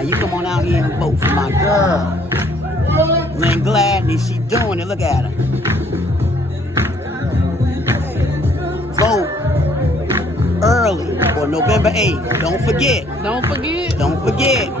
Now you come on out here and vote for my girl, LYNN Gladney. She doing it. Look at her. Vote early for November 8th. Don't forget. Don't forget. Don't forget.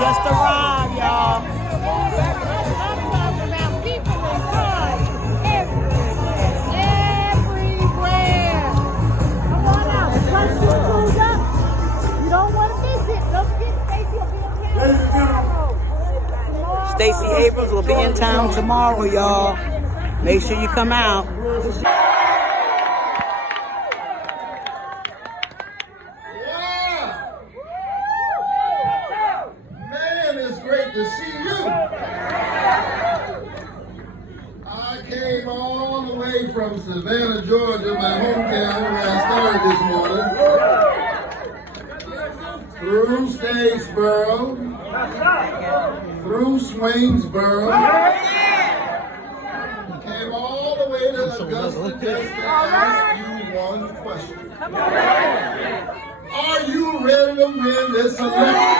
Just arrived, y'all. Everywhere. Come on out. Once you cruise up, you don't want to miss it. Don't forget Stacey will be in town tomorrow. Stacey Abrams will be in town tomorrow, y'all. Make sure you come out. Great to see you. I came all the way from Savannah, Georgia, my hometown, where I started this morning, through Statesboro, through Swainsboro, came all the way to Augusta just to ask you one question. Are you ready to win this election?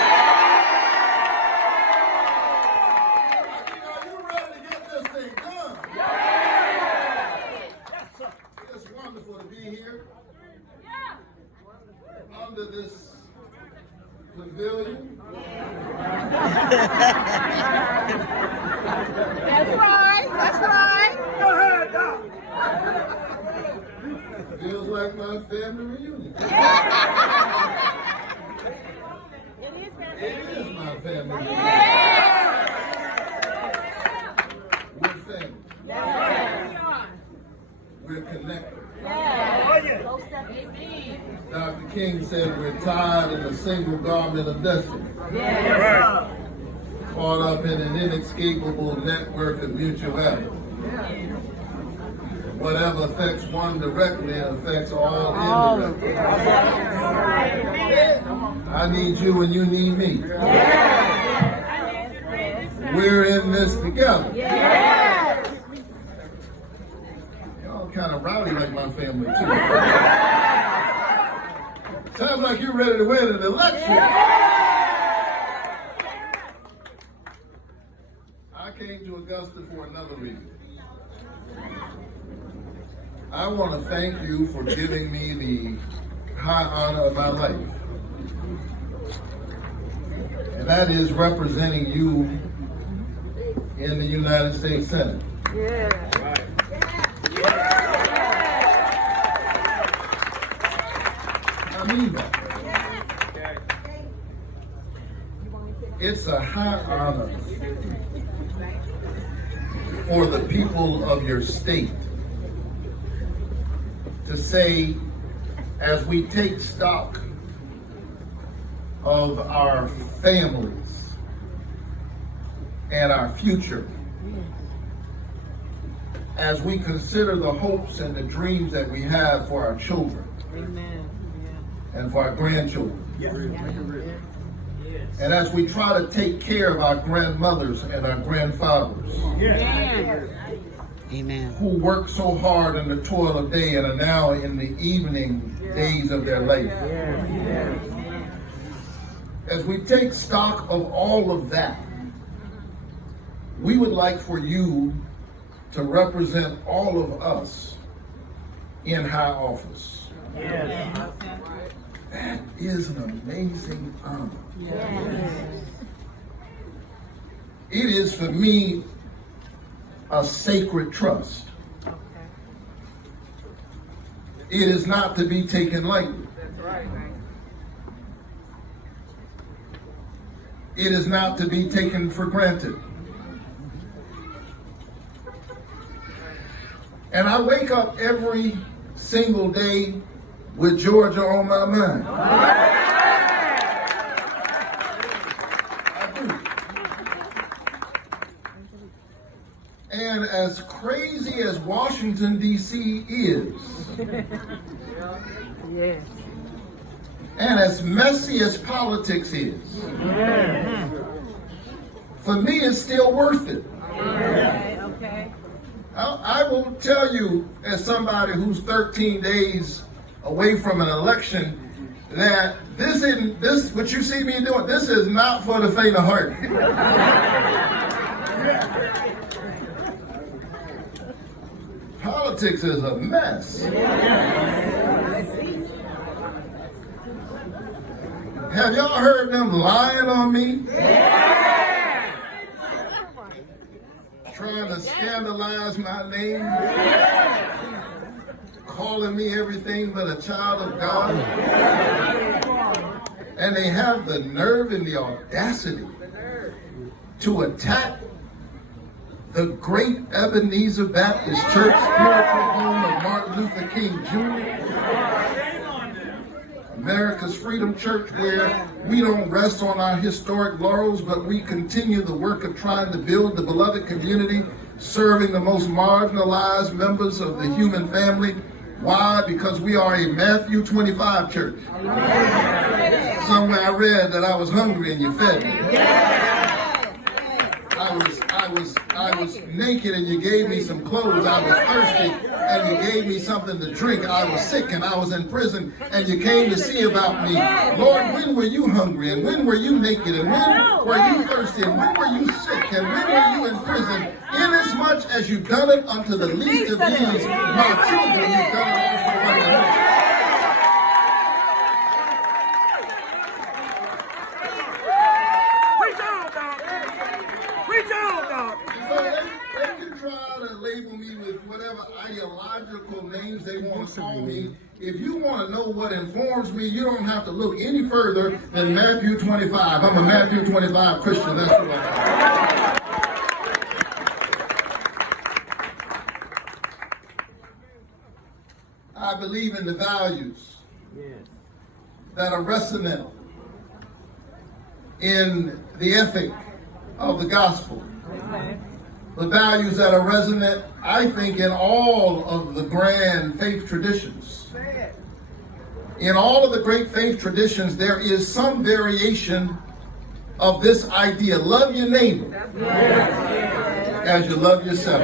Under this pavilion. That's right. That's right. Go ahead, Doc. Feels like my family reunion. It is my family reunion. We're family. We're connected. Dr. King said we're tied in a single garment of destiny. Caught up in an inescapable network of mutuality. Whatever affects one directly affects all indirectly. I need you and you need me. We're in this together. Y'all kind of rowdy like my family too. Sounds like you're ready to win an election. I came to Augusta for another reason. I want to thank you for giving me the high honor of my life. And that is representing you in the United States Senate. I mean that. It's a high honor for the people of your state to say, as we take stock of our families and our future, as we consider the hopes and the dreams that we have for our children. Amen. And for our grandchildren. And as we try to take care of our grandmothers and our grandfathers. Amen. Who work so hard in the toil of day and are now in the evening days of their life. As we take stock of all of that, we would like for you to represent all of us in high office. That is an amazing honor. It is for me a sacred trust. It is not to be taken lightly. It is not to be taken for granted. And I wake up every single day with Georgia on my mind. I do. And as crazy as Washington, D.C. is, Yes. and as messy as politics is, for me, it's still worth it. Okay, okay. I will tell you, as somebody who's 13 days away from an election, that this what you see me doing, this is not for the faint of heart. Politics is a mess. Have y'all heard them lying on me? Trying to scandalize my name, calling me everything but a child of God. And they have the nerve and the audacity to attack the great Ebenezer Baptist Church, spiritual home of Martin Luther King Jr., America's Freedom Church, where we don't rest on our historic laurels, but we continue the work of trying to build the beloved community, serving the most marginalized members of the human family. Why? Because we are a Matthew 25 church. Somewhere I read that I was hungry and you fed me. I was naked and you gave me some clothes. I was thirsty and you gave me something to drink. I was sick and I was in prison and you came to see about me. Lord, when were you hungry and when were you naked and when were you thirsty and when were you sick and when were you in prison? Inasmuch as you've done it unto the least of these, my children, you've done it also unto me. So they can try to label me with whatever ideological names they want to call me. If you want to know what informs me, you don't have to look any further than Matthew 25. I'm a Matthew 25 Christian. That's what I am. I believe in the values that are resonant in the ethic of the gospel. The values that are resonant, I think, in all of the grand faith traditions. In all of the great faith traditions, there is some variation of this idea. Love your neighbor as you love yourself.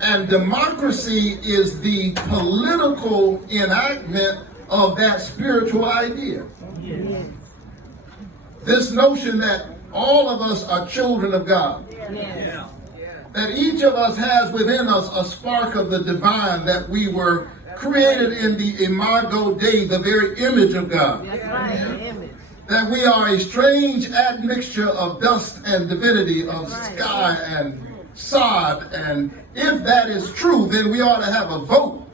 And democracy is the political enactment of that spiritual idea. This notion that all of us are children of God. That each of us has within us a spark of the divine, that we were created in the imago Dei, the very image of God. That we are a strange admixture of dust and divinity, of sky and sod. And if that is true, then we ought to have a vote.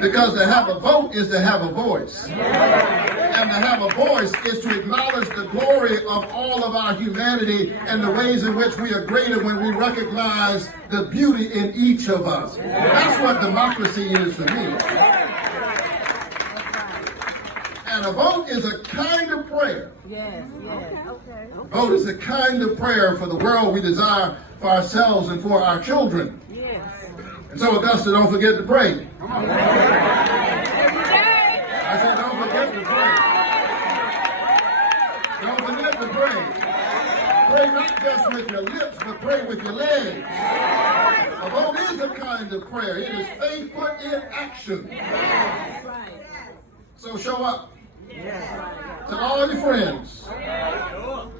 Because to have a vote is to have a voice. And to have a voice is to acknowledge the glory of all of our humanity and the ways in which we are greater when we recognize the beauty in each of us. That's what democracy is for me. And a vote is a kind of prayer. A vote is a kind of prayer for the world we desire for ourselves and for our children. And so, Augusta, don't forget to pray. I said, don't forget to pray. Don't forget to pray. Pray not just with your lips, but pray with your legs. A vote is a kind of prayer. It is faith put in action. So show up. Tell all your friends.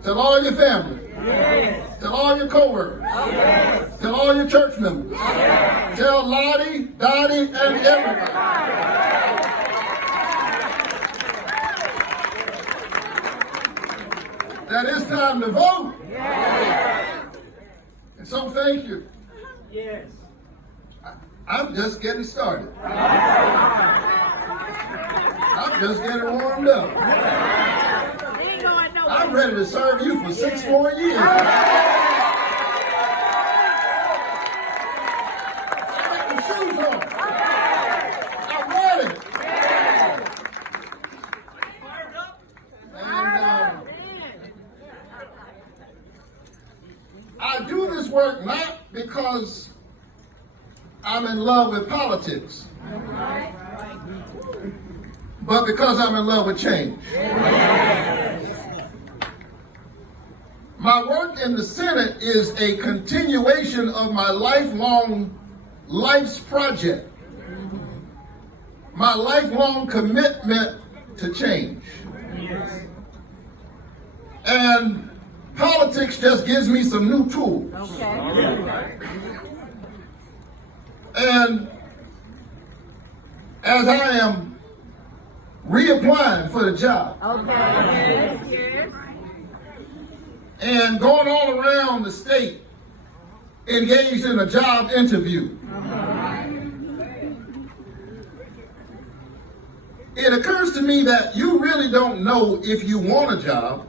Tell all your family. Tell all your co-workers. Tell all your church members. Tell Lottie, Dottie, and everybody. That it's time to vote. And so thank you. I'm just getting started. I'm just getting warmed up. I'm ready to serve you for 6 more years. this work not because I'm in love with politics, but because I'm in love with change. My work in the Senate is a continuation of my life's project, my lifelong commitment to change. And politics just gives me some new tools. And as I am reapplying for the job, and going all around the state, engaged in a job interview, it occurs to me that you really don't know if you want a job.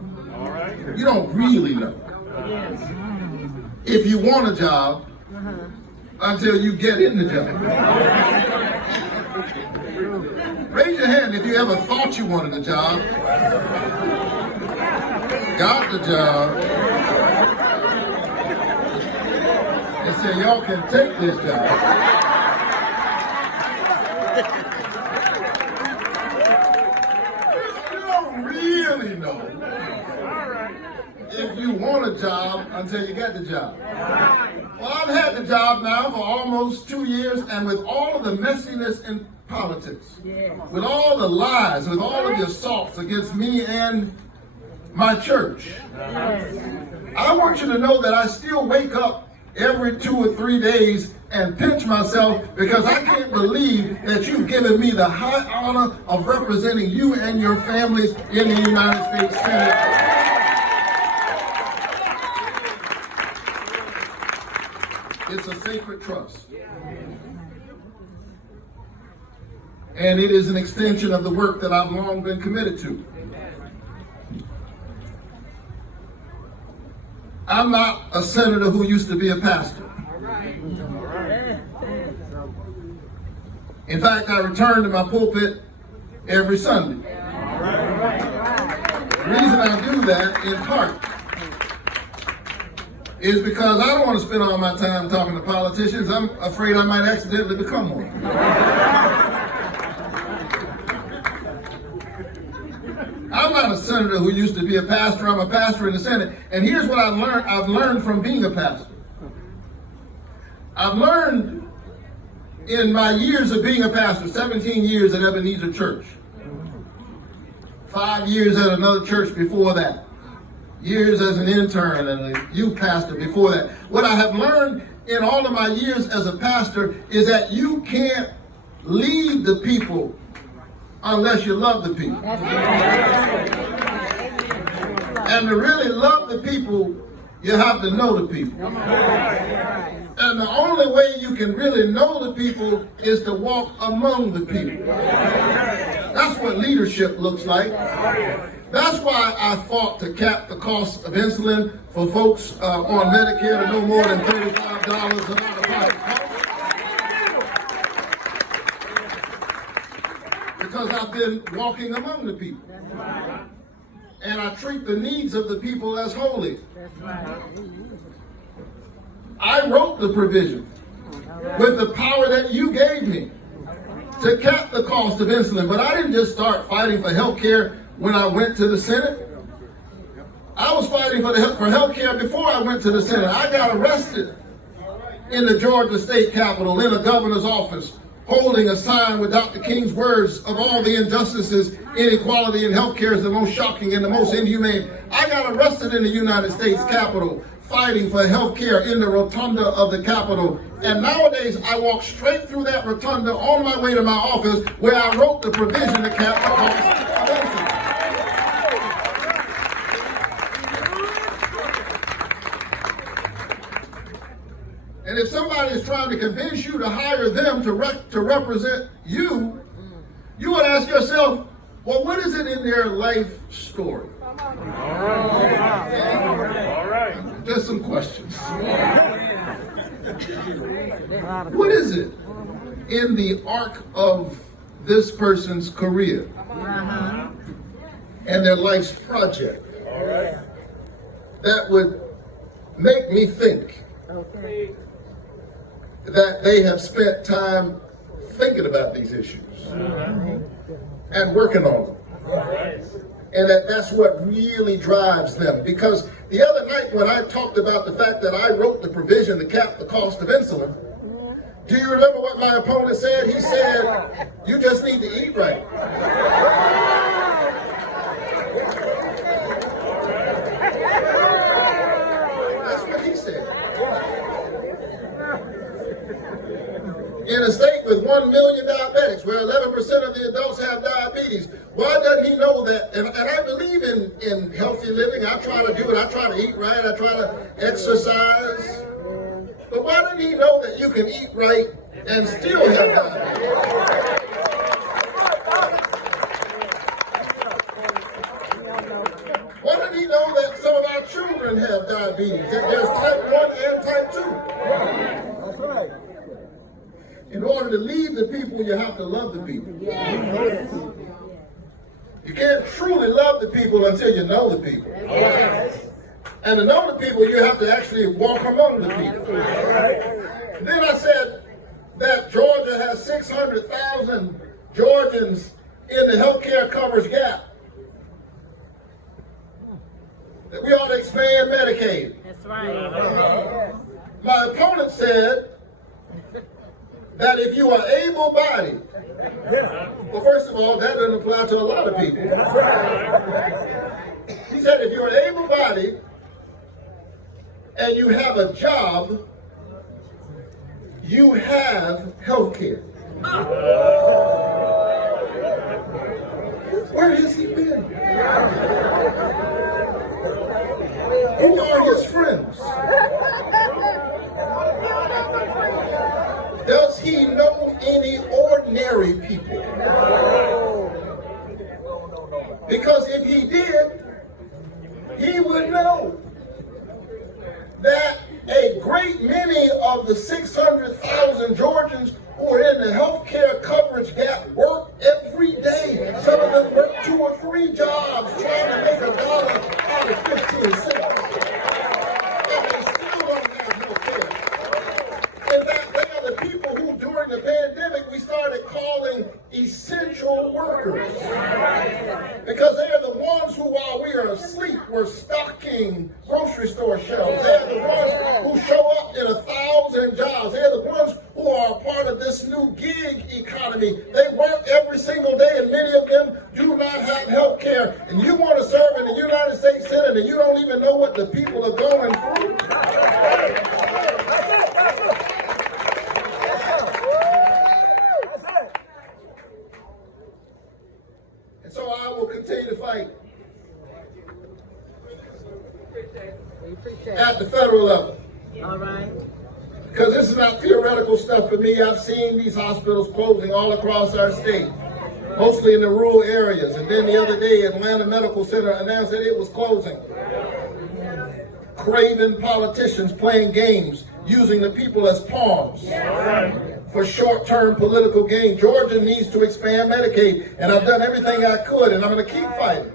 You don't really know if you want a job until you get in the job. Raise your hand if you ever thought you wanted a job, got the job, and said, y'all can take this job. You don't really know if you want a job until you get the job. Well, I've had the job now for almost 2 years, and with all of the messiness in politics, with all the lies, with all of the assaults against me and my church, I want you to know that I still wake up every 2 or 3 days and pinch myself because I can't believe that you've given me the high honor of representing you and your families in the United States Senate. It's a sacred trust. And it is an extension of the work that I've long been committed to. I'm not a senator who used to be a pastor. In fact, I return to my pulpit every Sunday. The reason I do that, in part, is because I don't want to spend all my time talking to politicians. I'm afraid I might accidentally become one. I'm not a senator who used to be a pastor. I'm a pastor in the Senate. And here's what I've learned from being a pastor. I've learned in my years of being a pastor, 17 years at Ebenezer Church, 5 years at another church before that, years as an intern and a youth pastor before that. What I have learned in all of my years as a pastor is that you can't lead the people unless you love the people. And to really love the people, you have to know the people. And the only way you can really know the people is to walk among the people. That's what leadership looks like. That's why I fought to cap the cost of insulin for folks on Medicare to no more than $35 an out-of-pocket cost. Because I've been walking among the people. And I treat the needs of the people as holy. I wrote the provision with the power that you gave me to cap the cost of insulin. But I didn't just start fighting for health care when I went to the Senate. I was fighting for health care before I went to the Senate. I got arrested in the Georgia state capitol in a governor's office, holding a sign with Dr. King's words of all the injustices, inequality in healthcare is the most shocking and the most inhumane. I got arrested in the United States Capitol fighting for healthcare in the rotunda of the Capitol. And nowadays I walk straight through that rotunda on my way to my office where I wrote the provision to cap the cost of insulin. And if somebody is trying to convince you to hire them to represent you, you would ask yourself, well, what is it in their life story? All right. Just some questions. What is it in the arc of this person's career and their life's project that would make me think Okay. that they have spent time thinking about these issues and working on them. And that's what really drives them. Because the other night when I talked about the fact that I wrote the provision to cap the cost of insulin, do you remember what my opponent said? He said, you just need to eat right. That's what he said. In a state with 1 million diabetics, where 11% of the adults have diabetes, why doesn't he know that? And I believe in healthy living. I try to do it. I try to eat right. I try to exercise. But why doesn't he know that you can eat right and still have diabetes? Why doesn't he know that some of our children have diabetes? That there's type 1 and type 2. That's right. In order to lead the people, you have to love the people. You can't truly love the people until you know the people. And to know the people, you have to actually walk among the people. Then I said that Georgia has 600,000 Georgians in the health care coverage gap. That we ought to expand Medicaid. That's right. My opponent said that if you are able-bodied, well, first of all, that doesn't apply to a lot of people. He said if you're able-bodied and you have a job, you have health care. Where has he been? Who are his friends? Does he know any ordinary people? Because if he did, he would know that a great many of the 600,000 Georgians who are in the health care coverage gap work every day. Some of them work 2 or 3 jobs trying to make $1 out of 15 cents. And they still don't have health care. In fact, they are the people who, during the pandemic, we started calling essential workers. Because they are the ones who, while we are asleep, were stocking grocery store shelves. They are the ones who show up in 1,000 jobs. They are the ones who are a part of this new gig economy. They work every single day, and many of them do not have health care. And you want to serve in the United States Senate, and you don't even know what the people are going through? And so I will continue to fight at the federal level. All right. Because this is not theoretical stuff for me. I've seen these hospitals closing all across our state, mostly in the rural areas. And then the other day, Atlanta Medical Center announced that it was closing. Craven politicians playing games, using the people as pawns for short-term political gain. Georgia needs to expand Medicaid, and I've done everything I could, and I'm going to keep fighting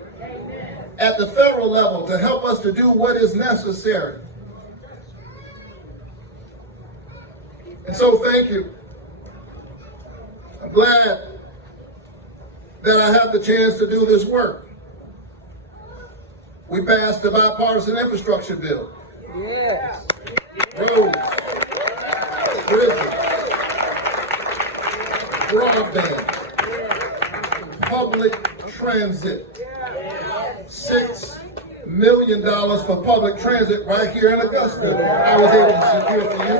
at the federal level to help us to do what is necessary. And so thank you. I'm glad that I have the chance to do this work. We passed the bipartisan infrastructure bill. Yes. Roads, bridges, broadband, public transit. $6 million for public transit right here in Augusta. I was able to secure for you.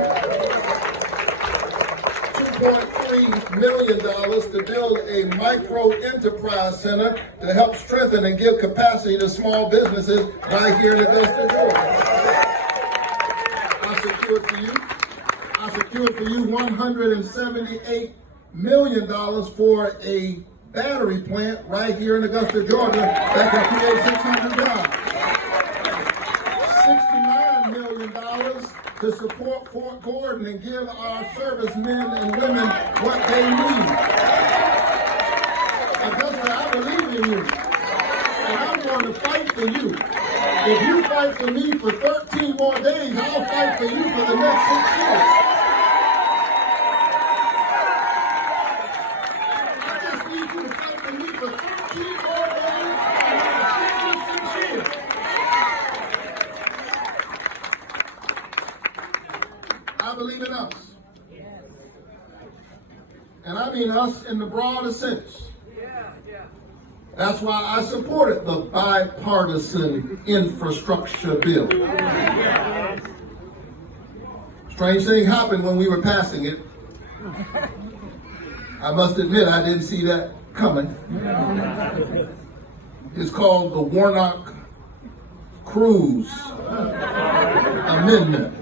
$2.3 million to build a micro enterprise center to help strengthen and give capacity to small businesses right here in Augusta, Georgia. I secured for you $178 million for a battery plant right here in Augusta, Georgia that can create 600 jobs. $69 million to support Fort Gordon and give our servicemen and women what they need. Augusta, I believe in you, and I'm going to fight for you. If you fight for me for 13 more days, I'll fight for you for the next 6 years. I just need you to fight for me for 13 more days for the next 6 years. I believe in us. And I mean us in the broadest sense. That's why I supported the bipartisan infrastructure bill. Strange thing happened when we were passing it. I must admit I didn't see that coming. It's called the Warnock-Cruz Amendment.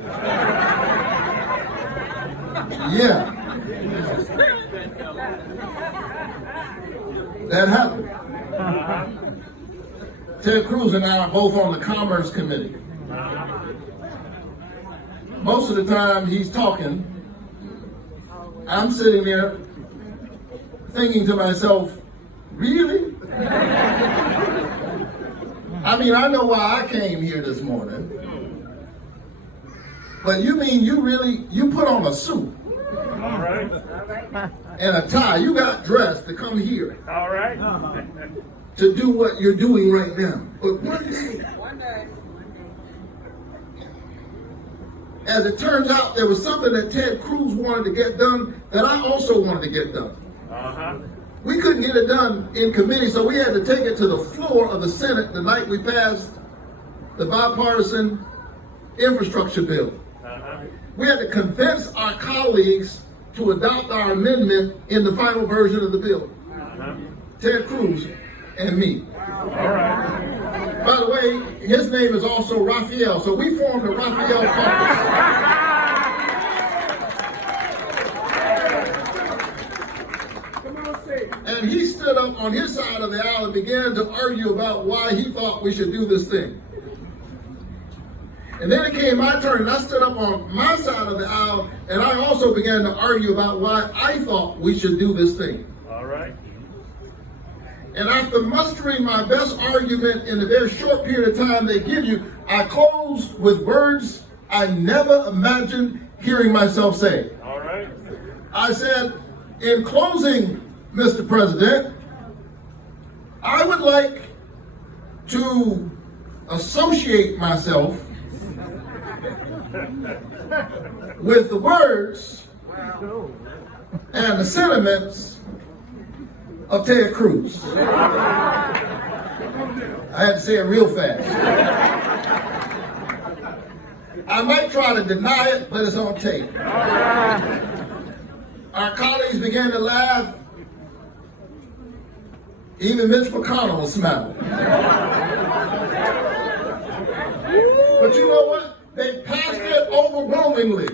Yeah. That happened. Ted Cruz and I are both on the Commerce Committee. Most of the time he's talking, I'm sitting there thinking to myself, really? I mean, I know why I came here this morning, but you mean you put on a suit and a tie, you got dressed to come here. All right. To do what you're doing right now. But one day, as it turns out, there was something that Ted Cruz wanted to get done that I also wanted to get done. We couldn't get it done in committee, so we had to take it to the floor of the Senate the night we passed the bipartisan infrastructure bill. We had to convince our colleagues to adopt our amendment in the final version of the bill. Ted Cruz and me. All right. By the way, his name is also Raphael, so we formed the Raphael caucus. And he stood up on his side of the aisle and began to argue about why he thought we should do this thing. And then it came my turn, and I stood up on my side of the aisle, and I also began to argue about why I thought we should do this thing. All right. And after mustering my best argument in the very short period of time they give you, I closed with words I never imagined hearing myself say. All right. I said, in closing, Mr. President, I would like to associate myself with the words and the sentiments of Ted Cruz. I had to say it real fast. I might try to deny it, but it's on tape. Our colleagues began to laugh. Even Mitch McConnell was smiling. But you know what? They passed it overwhelmingly.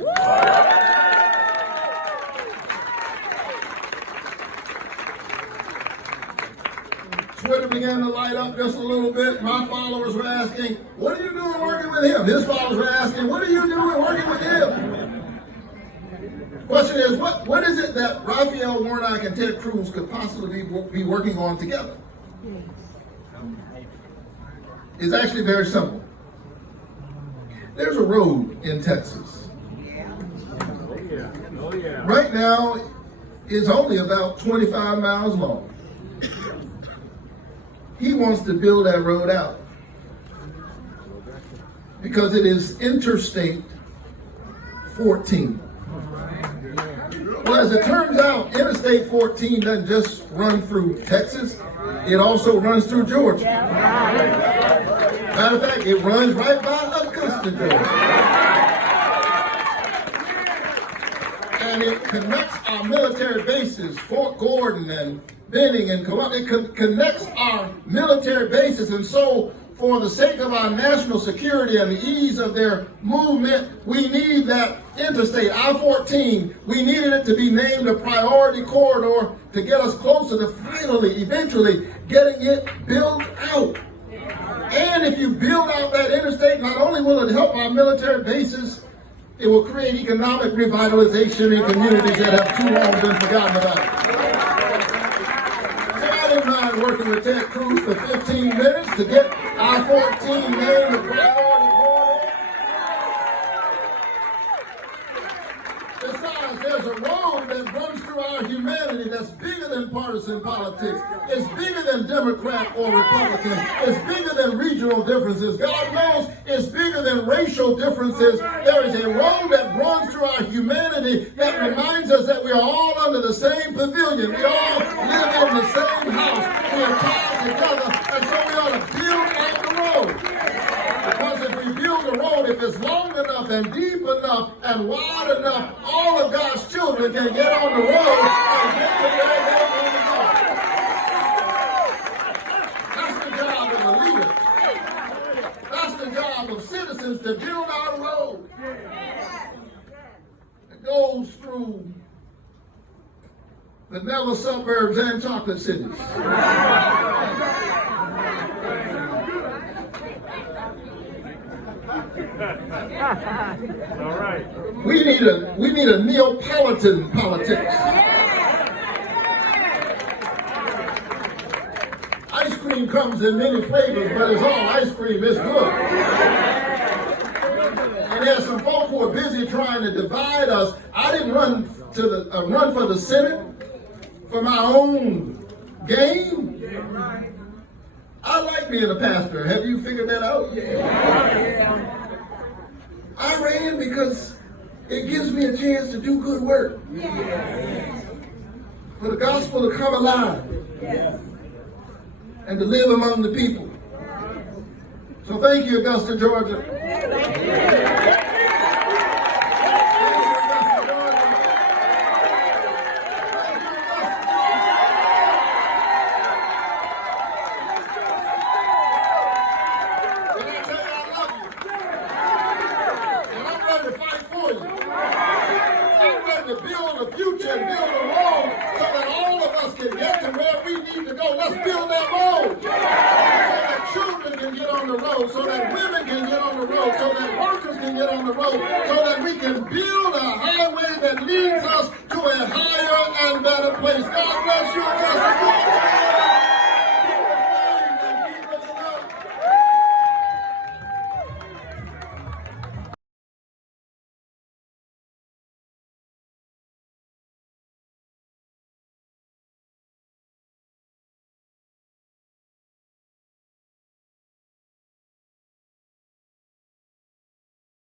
Twitter began to light up just a little bit. My followers were asking, what are you doing working with him? His followers were asking, what are you doing working with him? Question is, what is it that Raphael Warnock and Ted Cruz could possibly be working on together? It's actually very simple. There's a road in Texas. Right now, it's only about 25 miles long. He wants to build that road out because it is Interstate 14. Well, as it turns out, Interstate 14 doesn't just run through Texas, it also runs through Georgia. Matter of fact, it runs right by Augusta, Georgia. And it connects our military bases, Fort Gordon and Benning and Columbia. It connects our military bases, and so for the sake of our national security and the ease of their movement, we need that interstate, I-14. We needed it to be named a priority corridor to get us closer to finally, eventually, getting it built out. And if you build out that interstate, not only will it help our military bases, it will create economic revitalization in communities that have too long been forgotten about. So I didn't mind working with Ted Cruz for 15 minutes to get I-14 named the that's bigger than partisan politics. It's bigger than Democrat or Republican. It's bigger than regional differences. God knows it's bigger than racial differences. There is a road that runs through our humanity that reminds us that we are all under the same pavilion. We all live in the same house. We are tied together, and so we ought to build out the road. Because if we build the road, if it's long enough and deep enough and wide enough, all of God's children can get on the road and get to where they want to go. That's the job of a leader. That's the job of citizens, to build our road. It goes through vanilla suburbs and chocolate cities. All right. We need a Neapolitan politics. Ice cream comes in many flavors, but it's all ice cream. It's good. And there's some folk who are busy trying to divide us. I didn't run for the Senate for my own gain. I like being a pastor. Have you figured that out? I ran because it gives me a chance to do good work. For the gospel to come alive. And to live among the people. So thank you, Augusta, Georgia. Thank you. To build a future and build a road so that all of us can get to where we need to go. Let's build that road so that children can get on the road, so that women can get on the road, so that workers can get on the road, so that we can build a highway that leads us to a higher and better place. God bless you.